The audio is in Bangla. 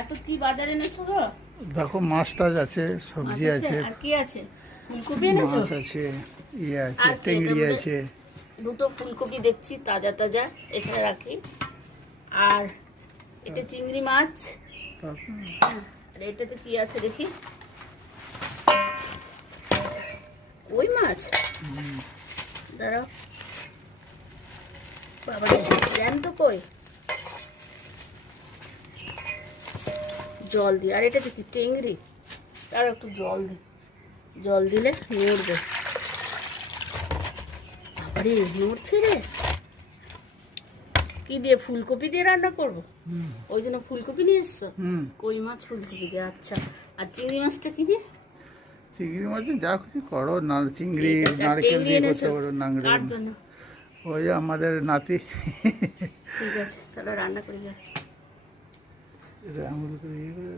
এত কি বাজারে এনেছো গো? দেখো মাছ টাছ আছে, সবজি আছে, আর কি আছে? ফুলকপি এনেছো? মাছ আছে, ইয়ে আছে, আর কি? টেংরি এটার মধ্যে আছে। দুটো ফুলকপি দেখছি তাজা তাজা, এখানে রাখি। আর এটা চিংড়ি মাছ। আর এটাতে কি আছে দেখি? কই মাছ। দাঁড়াও, বাবা জ্যান্ত কই। জল দি। আর এটা দেখি টেংরি। তার একটু জল দি, জল দিলে নড়বে। বাবারে নড়ছে রে। কি দিয়ে? ফুলকপি দিয়ে রান্না করবো? ওই জন্য ফুলকপি নিয়ে এসছো? কই মাছ ফুলকপি দিয়ে, আচ্ছা। আর চিংড়ি মাছটা কি দিয়ে? চিংড়ি মাছ যা খুশি করো, না চিংড়ি ঠিক আছে। আর নারকেল টেংরি দিয়ে এনেছো? করতে পারো, নাংড়ে। কার জন্য? ওই যে আমাদের নাতি। ঠিক আছে, চলো রান্না করি। যা এটা আঙুল করে ইয়ে করে